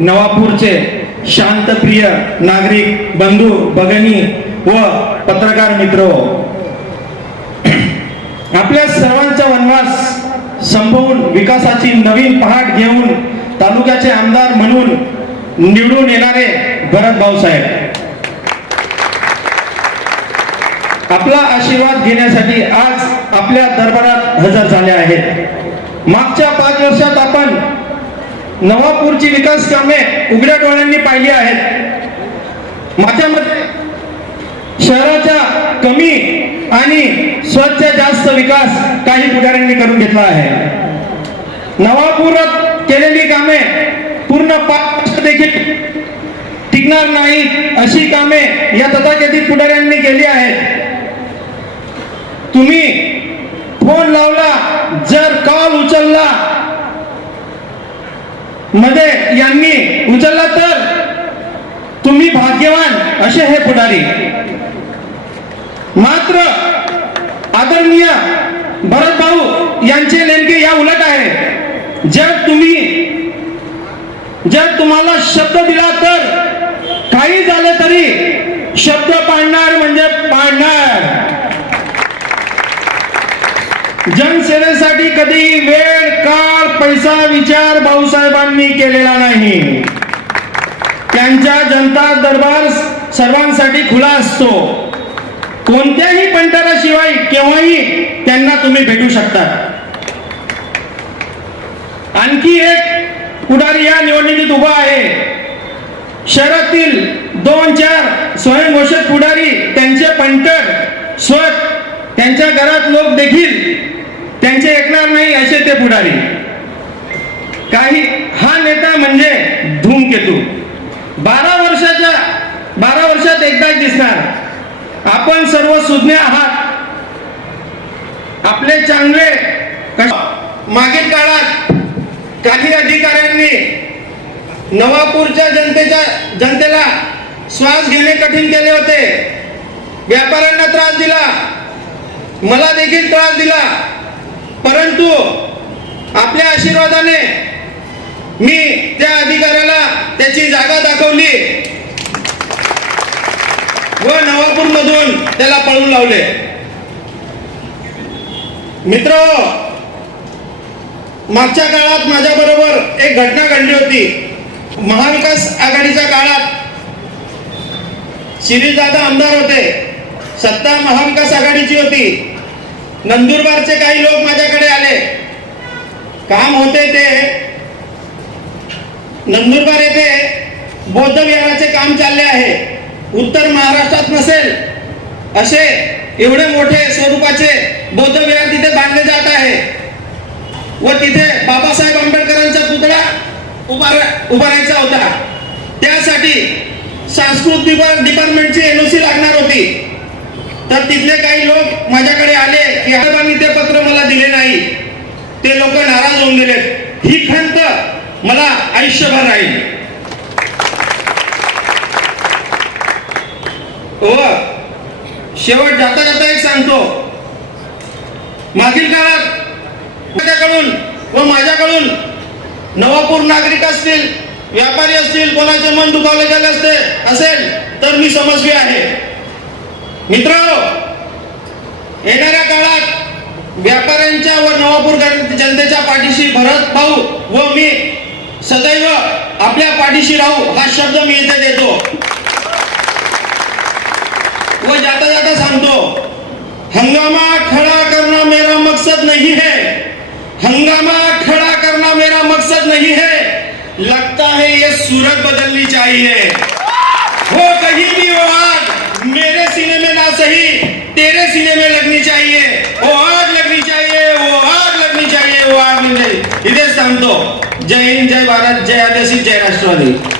नवापूरचे शांतप्रिय नागरिक बंधू भगिनी व पत्रकार मित्र. आपल्या सर्वांचा वनवास संपवून विकासाची नवीन पहाट घेऊन तालुक्याचे आमदार म्हणून निवडून येणारे भरत भाऊसाहेब. आपला आशीर्वाद घेण्यासाठी आज आपल्या दरबारात हजर झाले आहेत. मागच्या पाच वर्षात आपण नवापूरची विकास कामे उघड्या डोळ्यांनी पाहिली आहेत. माझ्या मते शहराच्या कमी आणि स्वच्छ जास्त विकास काही पुढाऱ्यांनी करून घेतला आहे. नवापुरात केलेली कामे पूर्ण पाच देखील टिकणार नाही अशी कामे या तथाकथित पुढाऱ्यांनी केली आहेत. तुम्ही फोन लावला जर कॉल उचलला मध्ये यांनी उचलला तर तुम्ही भाग्यवान असे हे पुढारी. मात्र आदरणीय भरत भाऊ यांचे नेमके या उलट आहे. जर तुम्ही जर तुम्हाला शब्द दिला तर काही झालं तरी शब्द पाडणार म्हणजे पाडणार. जनसेवेसाठी कधी वेळ काळ पैसा विचार भाऊसाहेबांनी केलेला नाही. त्यांच्या जनता दरबार सर्वांसाठी खुला असतो. कोणत्याही पंटाराशिवाय केव्हाही त्यांना तुम्ही भेटू शकता. आणखी एक पुढारी या निवडणुकीत उभा आहे. शहरातील दोन चार स्वयंघोषित पुढारी त्यांचे पंटर स्वत त्यांच्या घरात लोक देखील त्यांचे ऐकणार नाही असे ते पुढारी. काही हा नेता म्हणजे धूमकेतू. बारा वर्षाच्या बारा वर्षात एकदाच दिसणार. आपण सर्व सुज्ञ आहात. आपले चांगले मागील काळात काही अधिकाऱ्यांनी नवापूरच्या जनतेच्या जनतेला श्वास घेणे कठीण केले होते. व्यापाऱ्यांना त्रास दिला. मला देखील त्रास दिला. परंतु आपल्या आशीर्वादाने मी त्या अधिकाऱ्याला त्याची जागा दाखवली व नवापूर मधून त्याला पळून लावले. मित्र मागच्या काळात माझ्या बरोबर एक घटना घडली होती. महाविकास आघाडीच्या काळात शिरीषदादा आमदार होते. सत्ता महाविकास आघाडीची होती. नंदुरबारचे काही लोक माझ्याकडे आले. काम होते ते. नंदुरबार येथे बौद्ध विहाराचे काम चालले आहे. उत्तर महाराष्ट्रात नसेल. असे एवढे मोठे स्वरूपाचे बौद्ध विहार तिथे बांधले जात आहे. व तिथे बाबासाहेब आंबेडकरांचा पुतळा उभार उभारायचा होता. त्यासाठी सांस्कृतिक डिपार्टमेंटची एनओसी लागणार होती. तर तिथले काही लोक माझ्याकडे आले की साहेबांनी ते पत्र मला दिले नाही ते लोक नाराज होऊन गेले ही खंत मला आयुष्यभर राहील. व शेवट जाता जाता एक सांगतो. मागील काळात माझ्याकडून व माझ्याकडून नवापूर नागरिक असतील व्यापारी असतील कोणाचे मन दुखावले गेले असते असेल तर मी समजले आहे. मित्र येणाऱ्या काळात व्यापाऱ्यांच्या जनतेच्या पाठीशी भरत भाऊ व मी सदैव आपल्या पाठीशी राहू हा शब्द मी इथे देतो. व जाता जाता सांगतो हंगामा खड़ा करना मेरा मकसद नहीं है. हंगामा खड़ा करना मेरा मकसद नहीं है. लगता है ये सूरत बदलनी चाहिए. वो कहीं भी हो आग मेरे सीने में ना सही तेरे सीने में लगनी चाहिए. ओ आग लगनी चाहिए वो आग लगनी चाहिए वो आग लगनी चाहिए इथेच सांगतो जय हिंद जय